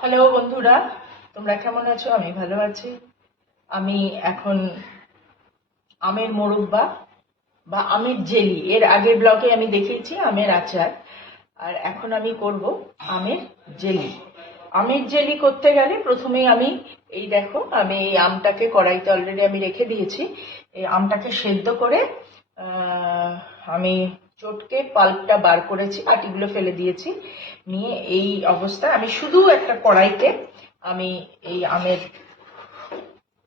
Hello বন্ধুরা, তোমরা কেমন আছো? আমি ভালো আছি। আমি এখন আমের মোরব্বা বা আমের জেলি, এর আগের ব্লগে আমি দেখিয়েছি আমের আচার, আর এখন আমি করব আমের জেলি। আমের জেলি করতে গেলে প্রথমেই আমি এই দেখো, আমি এই আমটাকে কড়াইতে অলরেডি আমি রেখে দিয়েছি। এই আমটাকে সেদ্ধ করে আমি চটকে পাল্পটা বার করেছি, আটিগুলো ফেলে দিয়েছি। নিয়ে এই অবস্থায় আমি শুধু একটা কড়াইতে আমি এই আমের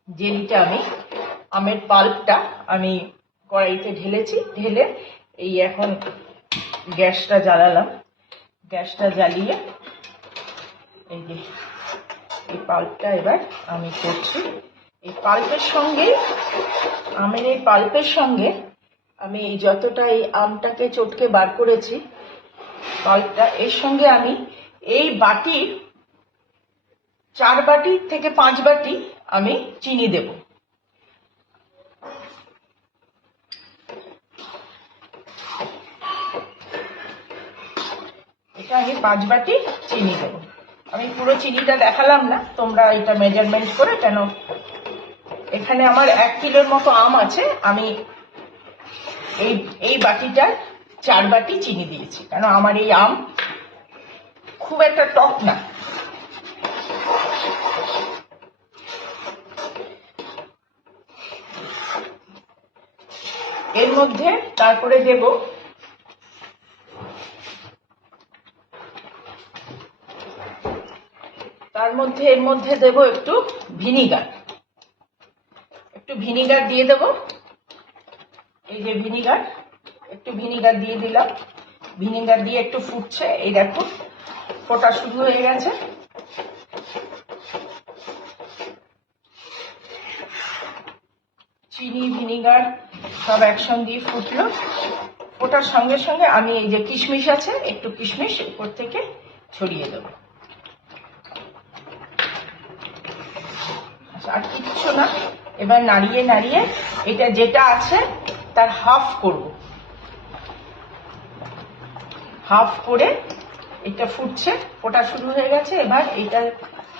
জেলিটা, আমের পাল্পটা আমি কড়াইতে ঢেলেছি। ঢেলে এই এখন গ্যাসটা জ্বালালাম। গ্যাসটা জ্বালিয়ে এই যে এই পাল্পটা এবার আমি করছি। এই পাল্পের সঙ্গে, আমের এই পাল্পের সঙ্গে আমি এই যতটা এই আমটাকে চটকে বার করেছি পাল্পটা, এর সঙ্গে আমি এই বাটির 4 বাটি থেকে 5 বাটি আমি চিনি দেব। এটা আমি 5 বাটি চিনি দেব। আমি পুরো চিনিটা দেখালাম না, তোমরা এটা মেজারমেন্ট করে, কেন এখানে আমার 1 কিলোর মতো আম আছে, আমি এই বাটিটার 4 বাটি চিনি দিয়েছি, কেন আমার এই আম খুব একটা টক না। এর মধ্যে তারপরে দেব এর মধ্যে দেব একটু ভিনিগার। একটু ভিনিগার দিয়ে দেব। এই যে ভিনিগার, একটু ভিনিগার দিয়ে দিলাম। ভিনিগার দিয়ে একটু ফুটছে, এই দেখো ফোটা শুরু হয়ে গেছে। চিনি ভিনিগার সব একসঙ্গে ফুটলো। ফোটার সঙ্গে সঙ্গে আমি এই যে কিশমিশ আছে, একটু কিশমিশ উপর থেকে ছড়িয়ে দেবো। আর কিচ্ছু না, এবার নাড়িয়ে নাড়িয়ে এটা যেটা আছে তার হাফ করব। হাফ করে এটা ফুটছে, ফোটা শুরু হয়ে গেছে। এবার এটা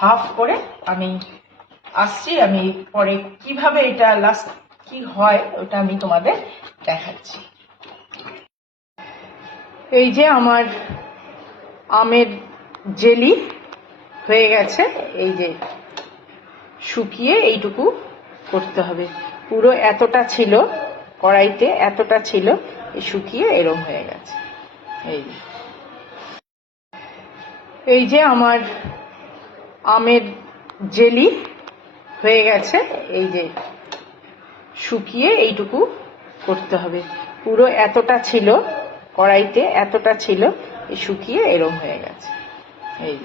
হাফ করে আমি আসছি। আমি পরে কিভাবে এটা লাস্ট কি হয় ওটা আমি তোমাদের দেখাচ্ছি। এই যে আমার আমের জেলি হয়ে গেছে। এই যে শুকিয়ে এইটুকু করতে হবে। পুরো এতটা ছিল কড়াইতে, এতটা ছিল, শুকিয়ে এরম হয়ে গেছে। এই যে আমার আমের জেলি হয়ে গেছে। এই যে শুকিয়ে এইটুকু করতে হবে। পুরো এতটা ছিল কড়াইতে, এতটা ছিল, শুকিয়ে এরম হয়ে গেছে। এই